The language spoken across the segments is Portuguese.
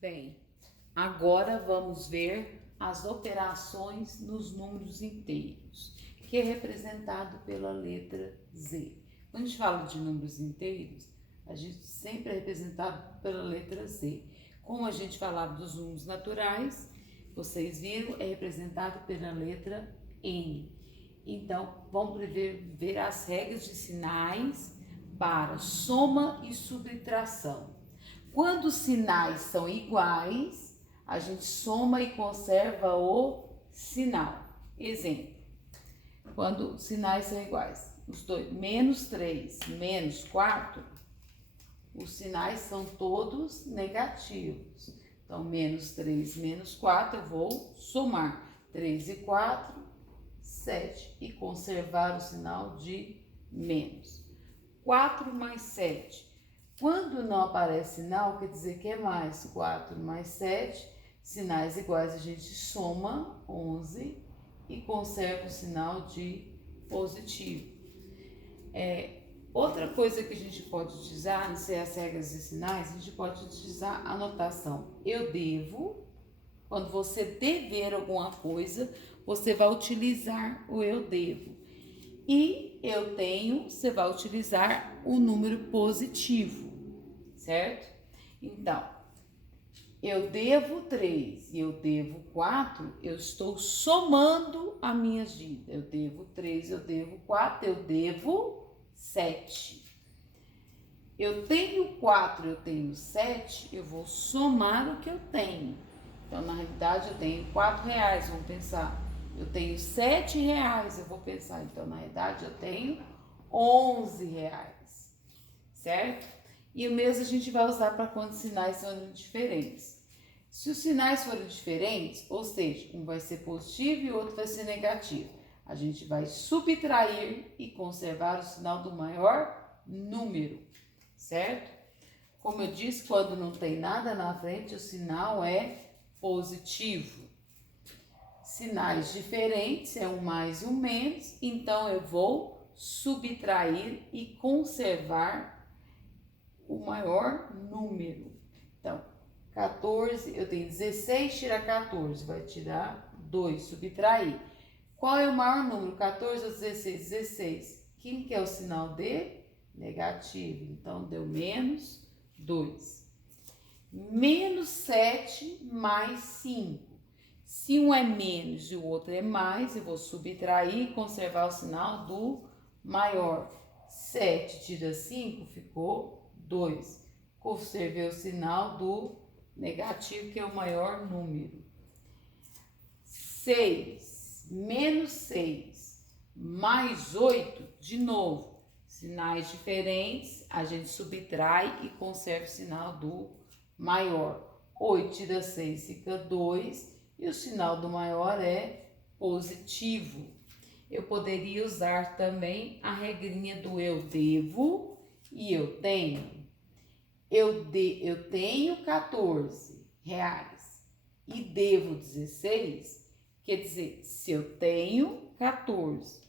Bem, agora vamos ver as operações nos números inteiros, que é representado pela letra Z. Quando a gente fala de números inteiros, a gente sempre é representado pela letra Z. Como a gente falava dos números naturais, vocês viram, é representado pela letra N. Então, vamos ver as regras de sinais para soma e subtração. Quando os sinais são iguais, a gente soma e conserva o sinal. Exemplo, quando os sinais são iguais, os dois, menos 3, menos 4, os sinais são todos negativos. Então, menos 3, menos 4, eu vou somar 3 e 4, 7, e conservar o sinal de menos. 4 mais 7. Quando não aparece sinal, quer dizer que é mais. 4 mais 7, sinais iguais, a gente soma 11 e conserva o sinal de positivo. Outra coisa que a gente pode utilizar, não sei as regras de sinais, a gente pode utilizar a notação eu devo. Quando você dever alguma coisa, você vai utilizar o eu devo. E eu tenho, você vai utilizar o número positivo, certo? Então, eu devo 3 e eu devo 4, eu estou somando as minhas dívidas. Eu devo 3, eu devo 4, eu devo 7. Eu tenho 4, eu tenho 7, eu vou somar o que eu tenho. Então, na realidade, eu tenho 4 reais, vamos pensar. Eu tenho 7 reais, eu vou pensar. Então, na realidade, eu tenho 11 reais, certo? E o mesmo a gente vai usar para quando os sinais são diferentes. Se os sinais forem diferentes, ou seja, um vai ser positivo e o outro vai ser negativo, a gente vai subtrair e conservar o sinal do maior número, certo? Como eu disse, quando não tem nada na frente, o sinal é positivo. Sinais diferentes é um mais e um menos, então eu vou subtrair e conservar o maior número. Então, 14, eu tenho 16, tira 14, vai tirar 2, subtrair. Qual é o maior número? 14 ou 16? 16. Quem que é o sinal de? Negativo. Então, deu menos 2. Menos 7 mais 5. Se um é menos e o outro é mais, eu vou subtrair e conservar o sinal do maior. 7 tira 5, ficou 2. Conservei o sinal do negativo, que é o maior número. 6 menos 6 mais 8, de novo. Sinais diferentes, a gente subtrai e conserva o sinal do maior. 8 tira 6, fica 2, e o sinal do maior é positivo. Eu poderia usar também a regrinha do eu devo e eu tenho. Eu tenho 14 reais e devo 16, quer dizer, se eu tenho 14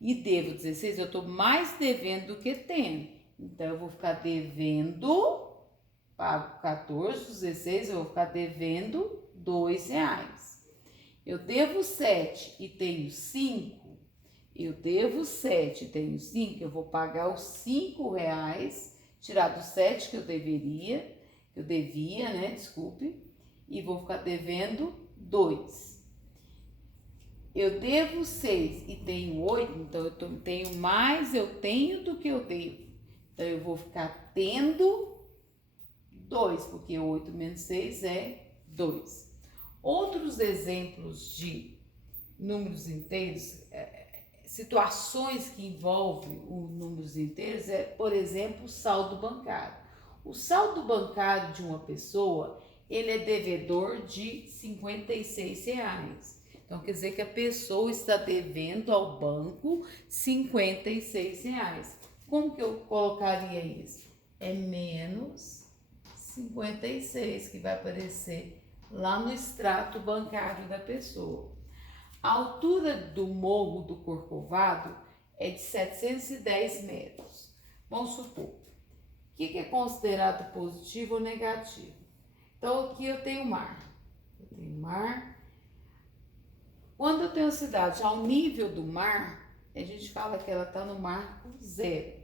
e devo 16, eu estou mais devendo do que tendo. Então, eu vou ficar devendo, pago 14, 16, eu vou ficar devendo 2 reais. Eu devo 7 e tenho 5, eu devo 7 e tenho 5, eu vou pagar os 5 reais, tirar dos 7 que eu devia, né, desculpe, e vou ficar devendo 2. Eu devo 6 e tenho 8, então eu tenho mais, eu tenho do que eu devo. Então, eu vou ficar tendo 2, porque 8 menos 6 é 2. Outros exemplos de números inteiros, situações que envolvem os números inteiros é, por exemplo, o saldo bancário. O saldo bancário de uma pessoa, ele é devedor de 56 reais. Então, quer dizer que a pessoa está devendo ao banco 56 reais. Como que eu colocaria isso? É menos 56 que vai aparecer lá no extrato bancário da pessoa. A altura do Morro do Corcovado é de 710 metros. Vamos supor, o que é considerado positivo ou negativo? Então, aqui eu tenho mar. Eu tenho mar. Quando eu tenho a cidade ao nível do mar, a gente fala que ela está no marco zero.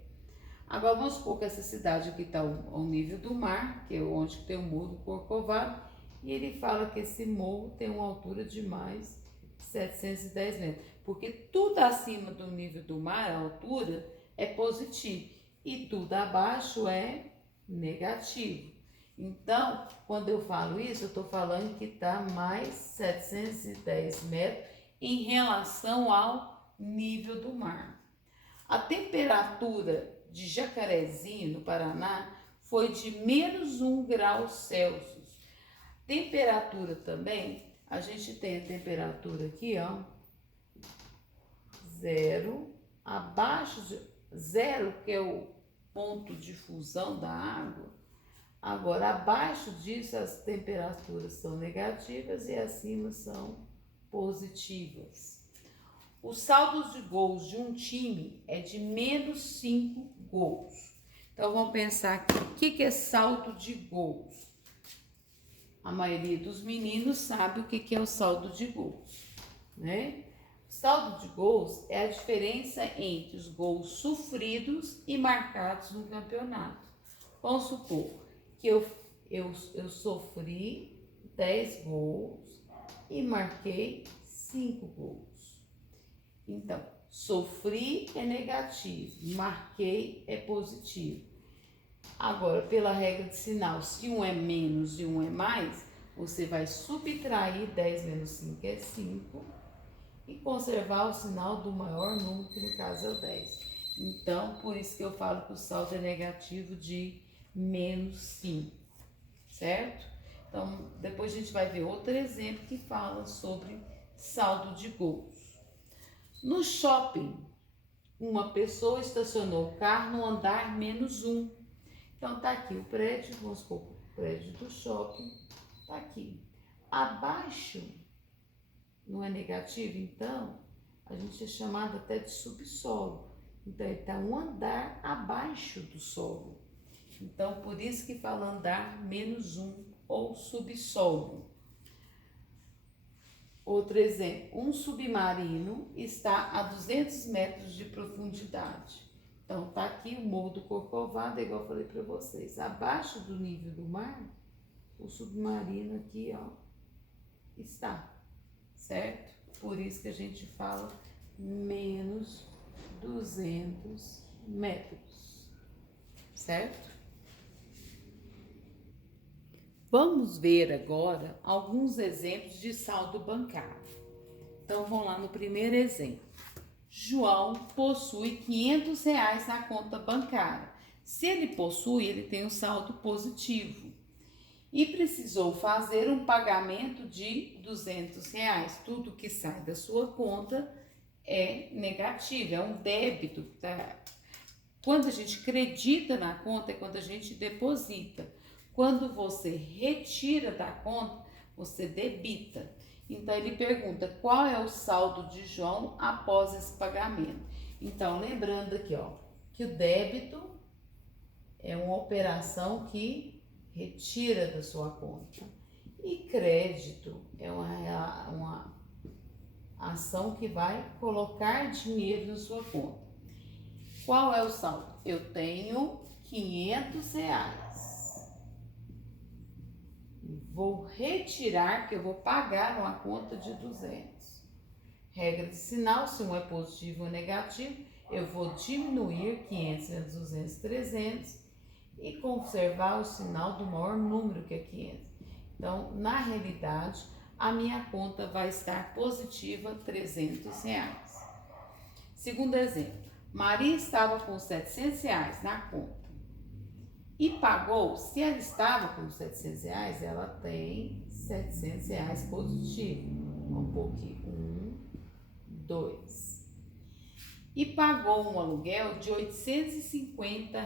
Agora, vamos supor que essa cidade aqui está ao nível do mar, que é onde tem o Morro do Corcovado, e ele fala que esse morro tem uma altura de mais 710 metros. Porque tudo acima do nível do mar, a altura, é positivo, e tudo abaixo é negativo. Então, quando eu falo isso, eu estou falando que está mais 710 metros em relação ao nível do mar. A temperatura de Jacarezinho, no Paraná, foi de menos 1 grau Celsius. Temperatura também, a gente tem a temperatura aqui, ó, zero, abaixo de zero, que é o ponto de fusão da água. Agora, abaixo disso, as temperaturas são negativas e acima são positivas. O saldo de gols de um time é de menos 5 gols. Então, vamos pensar aqui, o que é saldo de gols? A maioria dos meninos sabe o que é o saldo de gols, né? O saldo de gols é a diferença entre os gols sofridos e marcados no campeonato. Vamos supor que eu sofri 10 gols e marquei 5 gols. Então, sofri é negativo, marquei é positivo. Agora, pela regra de sinal, se um é menos e um é mais, você vai subtrair 10 menos 5 é 5 e conservar o sinal do maior número, que no caso é o 10. Então, por isso que eu falo que o saldo é negativo de menos 5, certo? Então, depois a gente vai ver outro exemplo que fala sobre saldo de gols. No shopping, uma pessoa estacionou o carro no andar menos 1. Então, tá aqui o prédio, vamos supor, o prédio do shopping, tá aqui. Abaixo, não é negativo, então, a gente é chamado até de subsolo. Então, ele tá um andar abaixo do solo. Então, por isso que fala andar menos 1 ou subsolo. Outro exemplo, um submarino está a 200 metros de profundidade. Então, tá aqui o Morro do Corcovado, igual eu falei para vocês. Abaixo do nível do mar, o submarino aqui, ó, está, certo? Por isso que a gente fala menos 200 metros, certo? Vamos ver agora alguns exemplos de saldo bancário. Então, vamos lá no primeiro exemplo. João possui R$ 500 na conta bancária. Se ele possui, ele tem um saldo positivo. E precisou fazer um pagamento de R$ 200. Tudo que sai da sua conta é negativo, é um débito. Tá? Quando a gente acredita na conta é quando a gente deposita. Quando você retira da conta, você debita. Então, ele pergunta qual é o saldo de João após esse pagamento. Então, lembrando aqui, ó, que o débito é uma operação que retira da sua conta. E crédito é uma ação que vai colocar dinheiro na sua conta. Qual é o saldo? Eu tenho R$ 500. Vou retirar, que eu vou pagar uma conta de 200. Regra de sinal, se um é positivo ou negativo, eu vou diminuir 500 menos 200, 300 e conservar o sinal do maior número, que é 500. Então, na realidade, a minha conta vai estar positiva R$ 300. Segundo exemplo, Maria estava com R$ 700 na conta e pagou. Se ela estava com R$ 700, ela tem R$ 700 positivo. Vamos pôr aqui, 1, 2. E pagou um aluguel de R$ 850.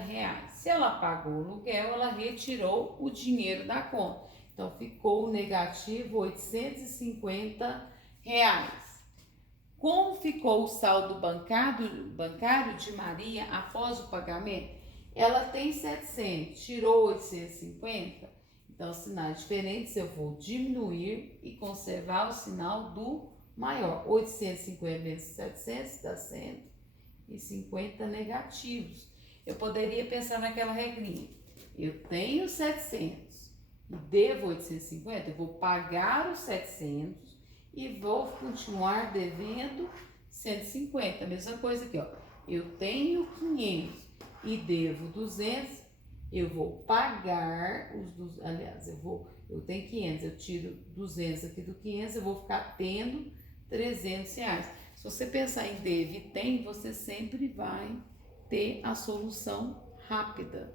Se ela pagou o aluguel, ela retirou o dinheiro da conta. Então, ficou negativo R$ 850. Como ficou o saldo bancário de Maria após o pagamento? Ela tem 700, tirou 850, Então, sinais diferentes eu vou diminuir e conservar o sinal do maior. 850 menos 700 dá 150 negativos. Eu poderia pensar naquela regrinha. Eu tenho 700 e devo 850, eu vou pagar os 700 e vou continuar devendo 150. A mesma coisa aqui, ó. Eu tenho 500 e devo 200, eu vou pagar os... Aliás, eu tenho 500, eu tiro 200 aqui do 500, eu vou ficar tendo 300 reais. Se você pensar em deve e tem, você sempre vai ter a solução rápida.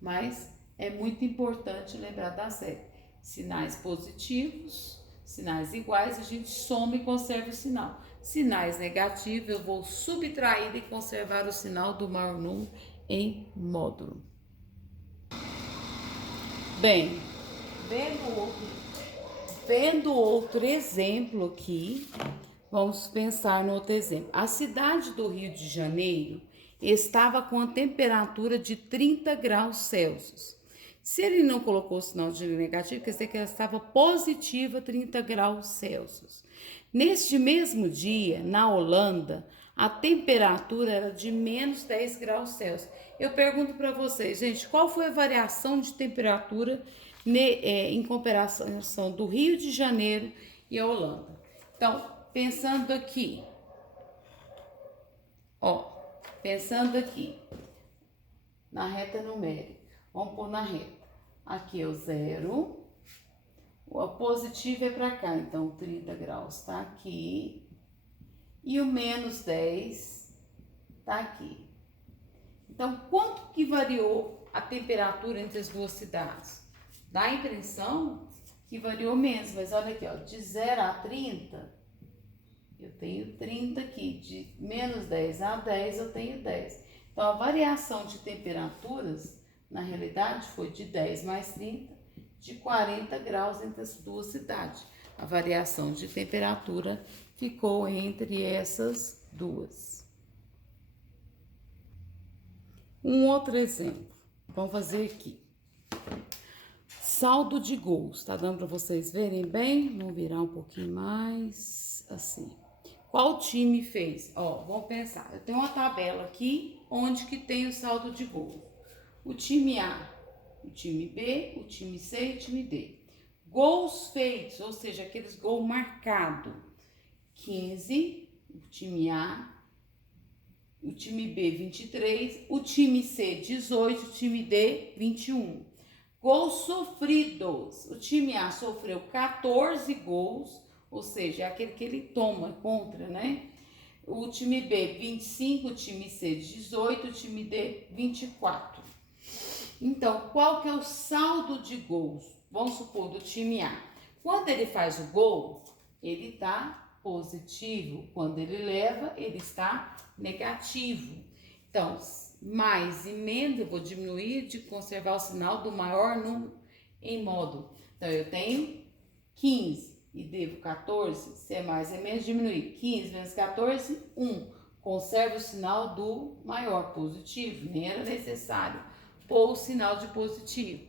Mas é muito importante lembrar da série. Sinais positivos, sinais iguais, a gente soma e conserva o sinal. Sinais negativos, eu vou subtrair e conservar o sinal do maior número em módulo. Bem, vendo outro exemplo aqui, vamos pensar no outro exemplo. A cidade do Rio de Janeiro estava com a temperatura de 30 graus Celsius. Se ele não colocou o sinal de negativo, quer dizer que ela estava positiva 30 graus Celsius. Neste mesmo dia, na Holanda, a temperatura era de menos 10 graus Celsius. Eu pergunto para vocês, gente, qual foi a variação de temperatura em comparação do Rio de Janeiro e a Holanda? Então, pensando aqui, pensando aqui na reta numérica, vamos pôr na reta. Aqui é o 0, o positivo é para cá, então 30 graus tá aqui e o menos 10 tá aqui. Então, quanto que variou a temperatura entre as duas cidades? Dá a impressão que variou menos, mas olha aqui, ó, de 0 a 30, eu tenho 30 aqui, de menos 10 a 10 eu tenho 10. Então, a variação de temperaturas, na realidade, foi de 10 mais 30, de 40 graus entre as duas cidades. A variação de temperatura ficou entre essas duas. Um outro exemplo, vamos fazer aqui. Saldo de gols, tá dando para vocês verem bem? Vamos virar um pouquinho mais, assim. Qual time fez? Ó, vamos pensar, eu tenho uma tabela aqui, onde que tem o saldo de gols. O time A, o time B, o time C e o time D. Gols feitos, ou seja, aqueles gols marcados. 15, o time A, o time B 23, o time C 18, o time D 21. Gols sofridos, o time A sofreu 14 gols, ou seja, é aquele que ele toma contra, né? O time B 25, o time C 18, o time D 24. Então, qual que é o saldo de gols? Vamos supor, do time A. Quando ele faz o gol, ele está positivo. Quando ele leva, ele está negativo. Então, mais e menos, eu vou diminuir de conservar o sinal do maior número em módulo. Então, eu tenho 15 e devo 14, se é mais é menos, diminuir. 15 menos 14, 1. Conservo o sinal do maior, positivo, nem era necessário pôr o sinal de positivo.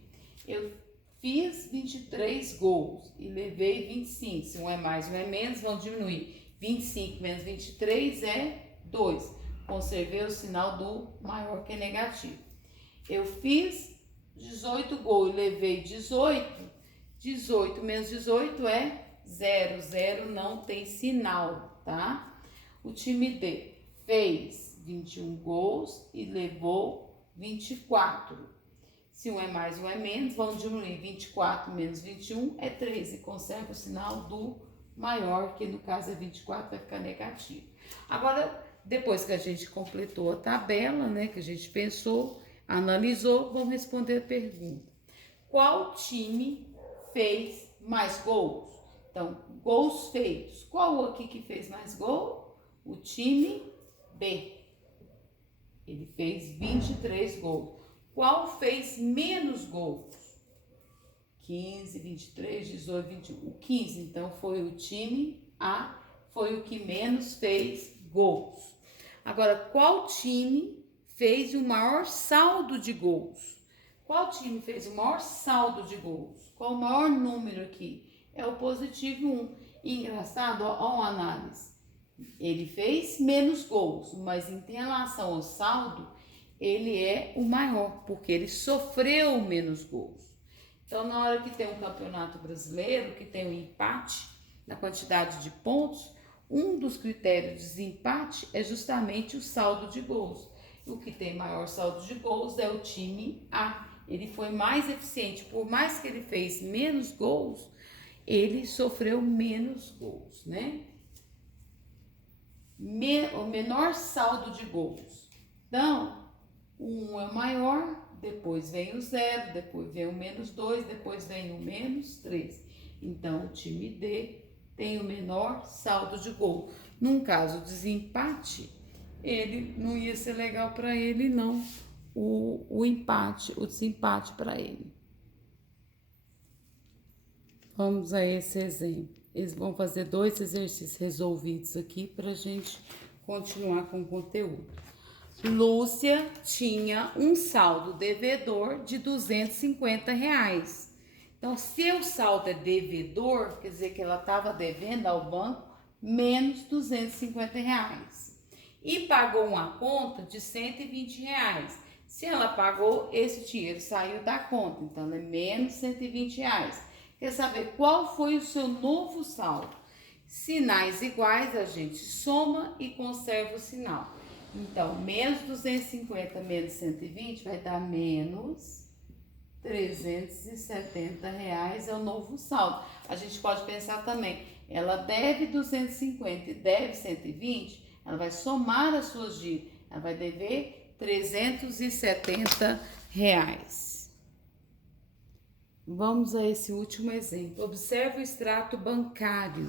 Eu fiz 23 gols e levei 25. Se um é mais, um é menos, vão diminuir. 25 menos 23 é 2. Conservei o sinal do maior, que é negativo. Eu fiz 18 gols e levei 18. 18 menos 18 é 0. 0 não tem sinal, tá? O time D fez 21 gols e levou 24. Se um é mais, um é menos, vamos diminuir. 24 menos 21 é 13. Conserva o sinal do maior, que no caso é 24, vai ficar negativo. Agora, depois que a gente completou a tabela, né, que a gente pensou, analisou, vamos responder a pergunta. Qual time fez mais gols? Então, gols feitos. Qual aqui que fez mais gol? O time B. Ele fez 23 gols. Qual fez menos gols? 15, 23, 18, 21. O 15, então, foi o time A, foi o que menos fez gols. Agora, qual time fez o maior saldo de gols? Qual time fez o maior saldo de gols? Qual o maior número aqui? É o positivo 1. Engraçado, ó uma análise. Ele fez menos gols, mas em relação ao saldo, ele é o maior, porque ele sofreu menos gols. Então, na hora que tem um campeonato brasileiro, que tem um empate na quantidade de pontos, um dos critérios de desempate é justamente o saldo de gols. O que tem maior saldo de gols é o time A. Ele foi mais eficiente, por mais que ele fez menos gols, ele sofreu menos gols, né? O menor saldo de gols. Então, o 1 é o maior, depois vem o 0, depois vem o -2, depois vem o -3. Então, o time D tem o menor saldo de gol. Num caso de desempate, ele não ia ser legal para ele, não. O desempate para ele. Vamos a esse exemplo. Eles vão fazer 2 exercícios resolvidos aqui para a gente continuar com o conteúdo. Lúcia tinha um saldo devedor de R$250. Então, se o saldo é devedor, quer dizer que ela estava devendo ao banco menos R$250. E pagou uma conta de R$120. Se ela pagou, esse dinheiro saiu da conta, então é menos R$120. Quer saber qual foi o seu novo saldo? Sinais iguais, a gente soma e conserva o sinal. Então, menos 250 menos 120 vai dar menos R$370 é o novo saldo. A gente pode pensar também, ela deve 250 e deve 120, ela vai somar as suas dívidas, ela vai dever R$370. Vamos a esse último exemplo. Observe o extrato bancário.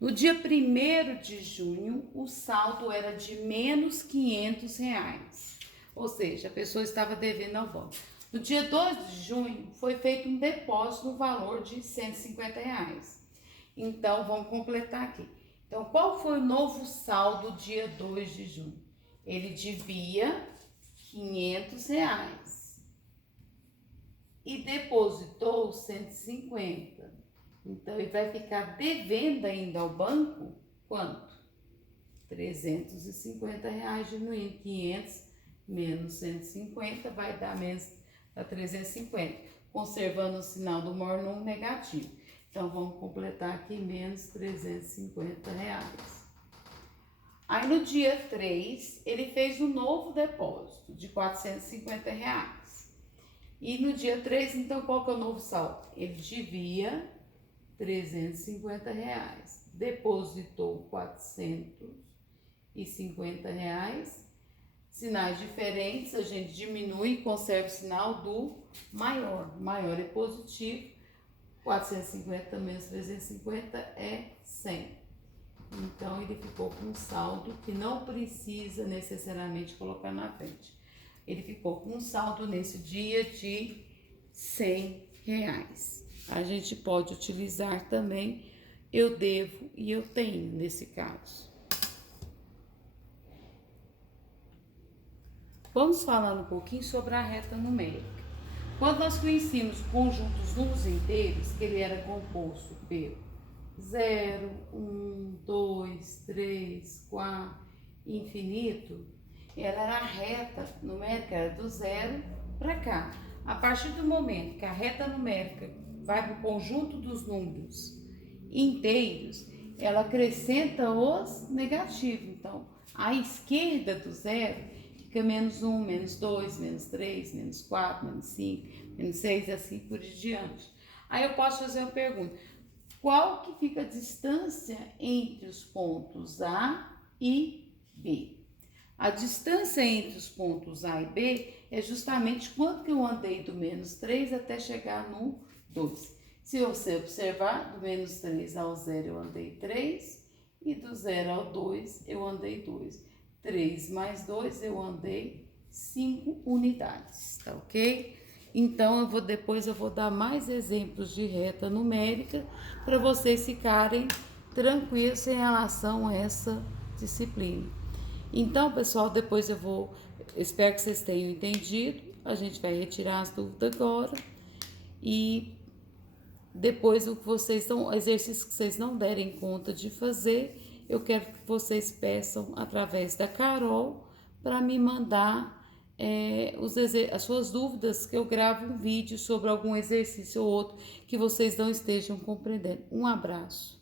No dia 1º de junho, o saldo era de menos R$500. Ou seja, a pessoa estava devendo ao banco. No dia 2 de junho, foi feito um depósito no valor de R$150. Então, vamos completar aqui. Então, qual foi o novo saldo dia 2 de junho? Ele devia R$500 e depositou 150. Então, ele vai ficar devendo ainda ao banco quanto? R$350, diminuindo 500 menos 150 vai dar menos a 350, conservando o sinal do maior número negativo. Então, vamos completar aqui menos R$350. Aí, no dia 3, ele fez um novo depósito de R$450. E no dia 3, então, qual que é o novo saldo? Ele devia R$350, depositou R$450. Sinais diferentes, a gente diminui e conserva o sinal do maior. O maior é positivo, 450 menos 350 é 100. Então, ele ficou com um saldo que não precisa necessariamente colocar na frente. Ele ficou com um saldo nesse dia de R$100. A gente pode utilizar também eu devo e eu tenho nesse caso. Vamos falar um pouquinho sobre a reta numérica. Quando nós conhecíamos o conjunto dos números inteiros, que ele era composto pelo 0, 1, 2, 3, 4, infinito, ela era a reta numérica, era do 0 para cá. A partir do momento que a reta numérica vai para o conjunto dos números inteiros, ela acrescenta os negativos. Então, à esquerda do 0 fica menos 1, menos 2, menos 3, menos 4, menos 5, menos 6 e assim por diante. Aí eu posso fazer uma pergunta. Qual que fica a distância entre os pontos A e B? A distância entre os pontos A e B é justamente quanto que eu andei do menos 3 até chegar no 2. Se você observar, do menos 3 ao 0 eu andei 3 e do 0 ao 2 eu andei 2. 3 mais 2 eu andei 5 unidades, tá ok? Então, depois eu vou dar mais exemplos de reta numérica para vocês ficarem tranquilos em relação a essa disciplina. Então, pessoal, depois espero que vocês tenham entendido. A gente vai retirar as dúvidas agora e depois o que vocês estão, exercícios que vocês não derem conta de fazer, eu quero que vocês peçam através da Carol para me mandar as suas dúvidas, que eu gravo um vídeo sobre algum exercício ou outro que vocês não estejam compreendendo. Um abraço.